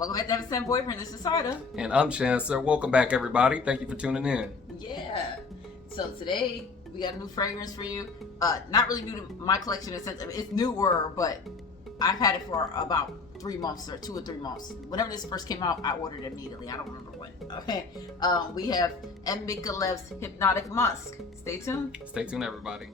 Welcome back to Have a Sen Boyfriend. This is Sada. And I'm Chancellor. Welcome back, everybody. Thank you for tuning in. Yeah. So today we got a new fragrance for you. Not really new to my collection in a sense. It's newer, but I've had it for about 3 months or 2 or 3 months. Whenever this first came out, I ordered it immediately. I don't remember when. Okay. We have Micallef's Hypnotic Musk. Stay tuned. Stay tuned, everybody.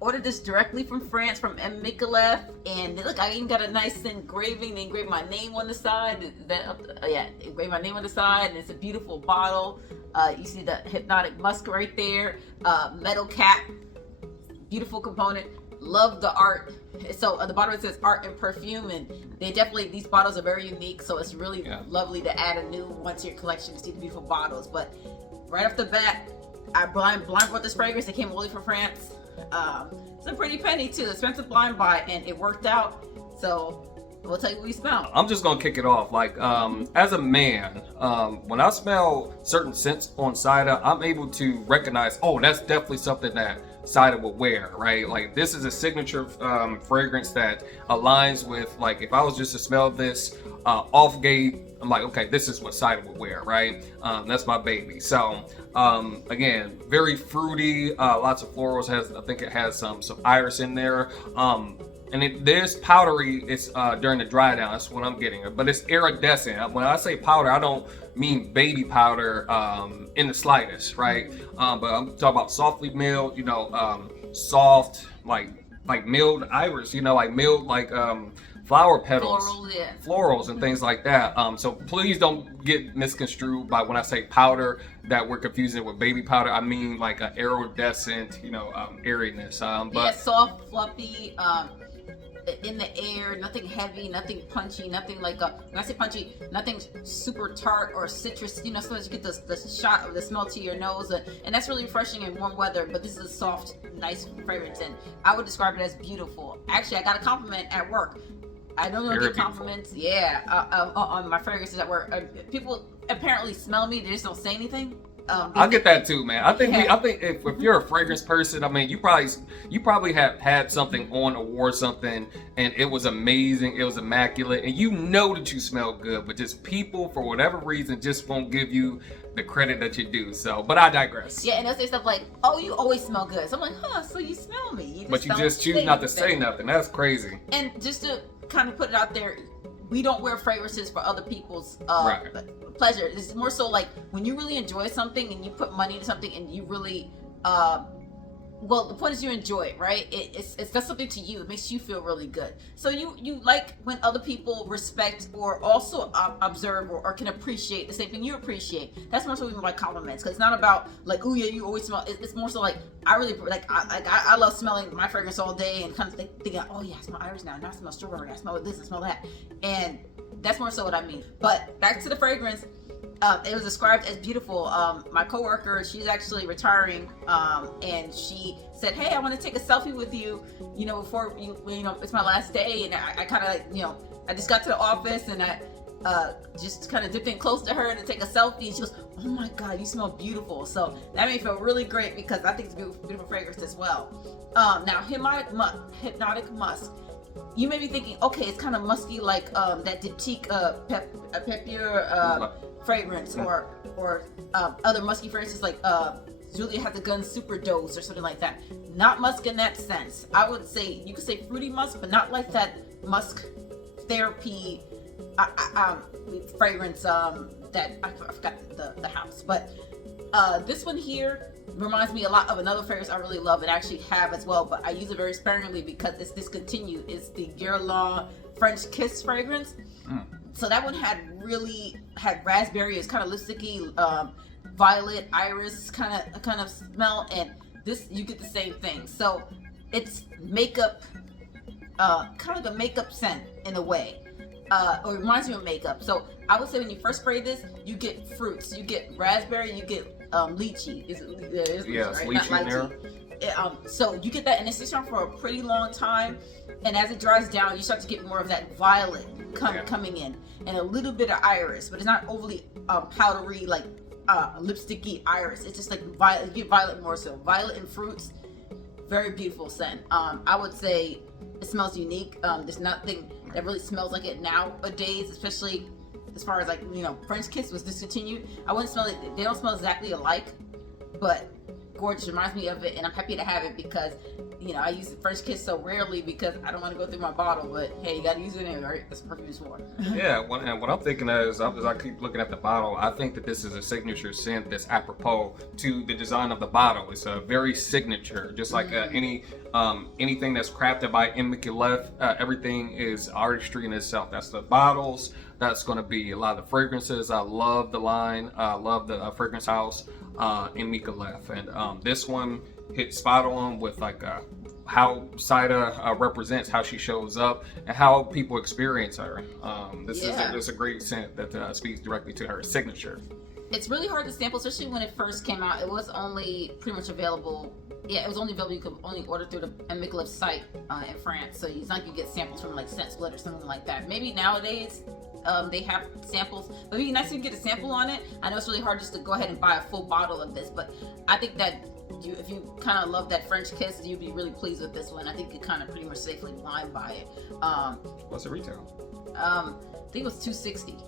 Ordered this directly from France from Micallef, and look, I even got a nice engraving. They engraved my name on the side. Engraved my name on the side, and it's a beautiful bottle. You see the Hypnotic Musk right there. Metal cap, beautiful component. Love the art. So at the bottom it says art and perfume, and these bottles are very unique. So it's really lovely to add a new one to your collection to see the beautiful bottles. But right off the bat, I blind bought this fragrance. It came all the way from France. It's a pretty penny too, expensive blind buy, and it worked out. So we'll tell you what we smell. I'm just gonna kick it off. Like, as a man, when I smell certain scents on Sada, I'm able to recognize, oh, that's definitely something that Sada would wear, right? Like, this is a signature fragrance that aligns with, like, if I was just to smell this off gate, I'm like, okay, this is what Sada would wear, right? That's my baby. So again, very fruity, lots of florals. I think it has some iris in there. And there's powdery. It's during the dry down. That's what I'm getting. But it's iridescent. When I say powder, I don't mean baby powder in the slightest, right? But I'm talking about softly milled. Soft like milled iris. Like milled flower petals, florals and things like that. So please don't get misconstrued by when I say powder that we're confusing it with baby powder. I mean like an iridescent, airiness. Soft, fluffy, in the air, nothing heavy, nothing punchy, nothing like when I say punchy, nothing super tart or citrus. Sometimes you get the shot of the smell to your nose, and that's really refreshing in warm weather. But this is a soft, nice fragrance, and I would describe it as beautiful. Actually, I got a compliment at work. I don't know get compliments. On my fragrances at work. People apparently smell me. They just don't say anything. I get that too, man. I think if you're a fragrance person, I mean, you probably have had something on or wore something, and it was amazing. It was immaculate, and you know that you smell good, but just people for whatever reason just won't give you the credit that you do. So, but I digress. Yeah, and they'll say stuff like, "Oh, you always smell good." So I'm like, "Huh? So you smell me?" But you just choose not to say nothing. That's crazy. And just to kind of put it out there, we don't wear fragrances for other people's pleasure. It's more so like when you really enjoy something and you put money into something and you really the point is you enjoy it, right? It's does something to you. It makes you feel really good. So you like when other people respect or also observe or can appreciate the same thing you appreciate. That's more so even by compliments, because it's not about like, oh yeah, you always smell. It's more so like I really like I love smelling my fragrance all day and kind of thinking, oh yeah, I smell iris now. Now I smell strawberry. I smell this. I smell that. And that's more so what I mean. But back to the fragrance. It was described as beautiful. My coworker, she's actually retiring, and she said, "Hey, I want to take a selfie with you. Before it's my last day." And I kind of I just got to the office and I just kind of dipped in close to her to take a selfie. And she goes, "Oh my God, you smell beautiful." So that made me feel really great because I think it's a beautiful fragrance as well. Now, Hypnotic Musk. You may be thinking, okay, it's kind of musky like that Diptyque Pepper fragrance or other musky fragrances like Julia Had the Gun Super Dose or something like that. Not musk in that sense. I would say you could say fruity musk, but not like that musk therapy fragrance that I forgot the house. But this one here reminds me a lot of another fragrance I really love and actually have as well, but I use it very sparingly because it's discontinued. It's the Guerlain French Kiss fragrance. So that one had raspberry. It's kind of lipsticky, violet, iris kind of smell, and this you get the same thing. So it's makeup, kind of a makeup scent in a way. Or it reminds me of makeup. So I would say when you first spray this, you get fruits. You get raspberry. You get lychee. It's right? Lychee in there. So you get that, and it sits around for a pretty long time. And as it dries down, you start to get more of that violet coming in, and a little bit of iris, but it's not overly powdery like lipsticky iris. It's just like violet. You get violet more so. Violet and fruits. Very beautiful scent. I would say it smells unique. There's nothing that really smells like it nowadays, especially as far as like, French Kiss was discontinued. I wouldn't smell it. They don't smell exactly alike, but gorgeous. Reminds me of it, and I'm happy to have it because, I use the French Kiss so rarely because I don't want to go through my bottle. But hey, you gotta use it anyway, right? That's what perfume is for. Yeah, and what I'm thinking is, as I keep looking at the bottle, I think that this is a signature scent that's apropos to the design of the bottle. It's a very signature, just like anything that's crafted by Micallef. Everything is artistry in itself. That's the bottles. That's going to be a lot of the fragrances. I love the line. I love the fragrance house in Micallef, and this one hit spot on with like how Saida represents, how she shows up, and how people experience her. This is a great scent that speaks directly to her signature. It's really hard to sample, especially when it first came out. It was only pretty much available. Yeah, it was only available. You could only order through the Micallef site in France. So it's not like you get samples from like Scent Split or something like that. Maybe nowadays they have samples, but it'd be nice to get a sample on it. I know it's really hard just to go ahead and buy a full bottle of this, but I think that if you kind of love that French Kiss, you'd be really pleased with this one. I think you kind of pretty much safely blind buy it. What's the retail? I think it was $260.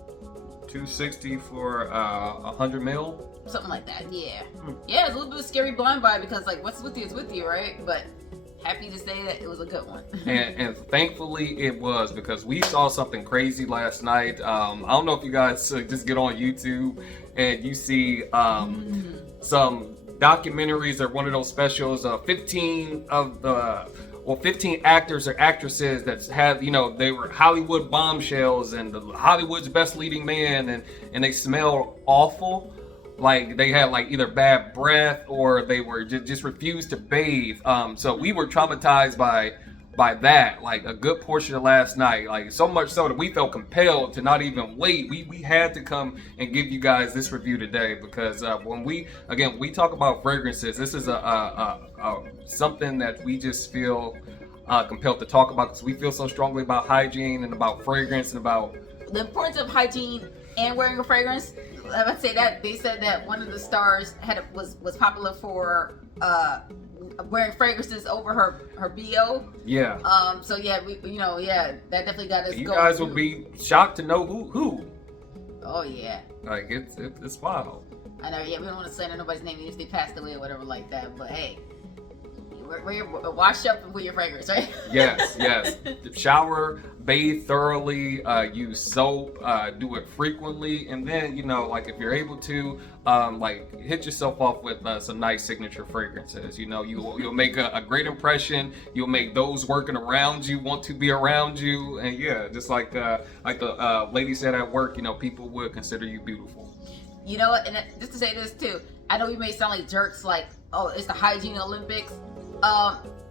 $260 for 100 ml, something like that. Yeah, yeah. It's a little bit of a scary blind buy because like what's with you is with you, right? But happy to say that it was a good one. and thankfully it was, because we saw something crazy last night. I don't know if you guys just get on YouTube and you see some documentaries or one of those specials. 15 actors or actresses that have, they were Hollywood bombshells and Hollywood's best leading man, and they smell awful. Like they had like either bad breath or they were just refused to bathe. So we were traumatized by that, like a good portion of last night, like so much so that we felt compelled to not even wait. We had to come and give you guys this review today because when we talk about fragrances, this is a something that we just feel compelled to talk about because we feel so strongly about hygiene and about fragrance and about the importance of hygiene and wearing a fragrance. I would say that they said that one of the stars was popular for wearing fragrances over her BO. Yeah. So yeah, that definitely got us going. You guys will be shocked to know who. Oh yeah. Like it's wild. I know. Yeah, we don't want to say nobody's name even if they passed away or whatever like that. But hey, wash up and put your fragrance, right? Yes. Shower, bathe thoroughly, use soap, do it frequently, and then like if you're able to, like hit yourself off with some nice signature fragrances. You'll make a great impression. You'll make those working around you want to be around you, and yeah, just like the lady said at work, people would consider you beautiful. You know what? And just to say this too, I know we may sound like jerks, like, oh, it's the hygiene Olympics.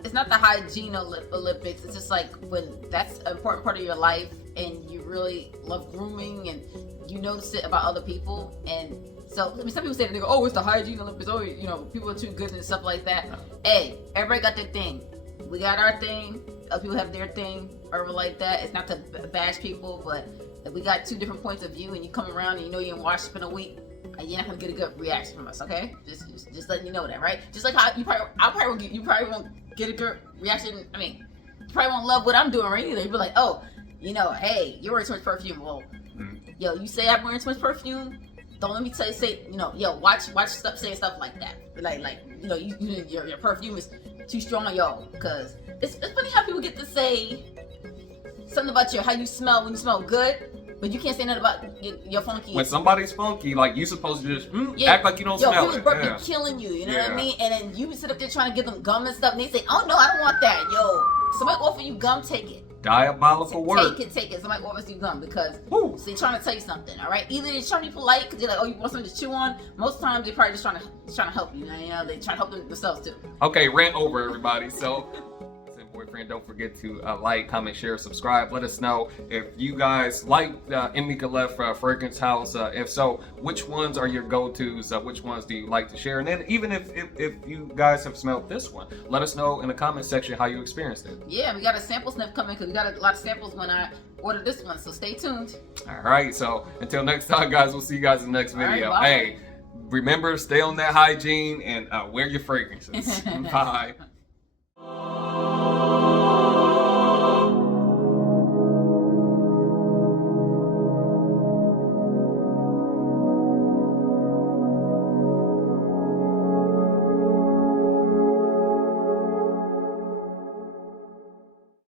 It's not the hygiene Olympics. It's just like when that's an important part of your life and you really love grooming and you notice it about other people. And so, I mean, some people say, they go, oh, it's the hygiene Olympics. Oh, people are too good and stuff like that. Hey, everybody got their thing. We got our thing. Other people have their thing, or like that. It's not to bash people, but if we got two different points of view and you come around and you didn't wash up in a week, you're not gonna get a good reaction from us, okay? Just letting you know that, right? Just like how you probably won't get a good reaction. I mean, you probably won't love what I'm doing, right? Either you'll be like, oh, hey, you're wearing too much perfume. Well, yo, you say I'm wearing too much perfume. Don't let me say, watch stuff, saying stuff like that. Like, your perfume is too strong, yo. Because it's funny how people get to say something about how you smell when you smell good. But you can't say nothing about your funky. When somebody's funky, like you supposed to just act like you don't smell it. Yo, killing you, you know what I mean? And then you sit up there trying to give them gum and stuff, and they say, oh no, I don't want that. Yo, somebody offer you gum, take it. Diabolical work. Take it. Somebody offers you gum because they're trying to tell you something, all right? Either they're trying to be polite because they're like, oh, you want something to chew on? Most times they're probably just trying to help you. They're trying to help themselves too. Okay, rant over, everybody. So. Boyfriend, don't forget to like, comment, share, subscribe. Let us know if you guys like Micallef Fragrance House. If so, which ones are your go-tos? Which ones do you like to share? And then even if you guys have smelled this one, let us know in the comment section how you experienced it. Yeah, we got a sample sniff coming because we got a lot of samples when I ordered this one. So stay tuned. All right. So until next time, guys, we'll see you guys in the next video. Right, hey, remember, stay on that hygiene and wear your fragrances. Bye.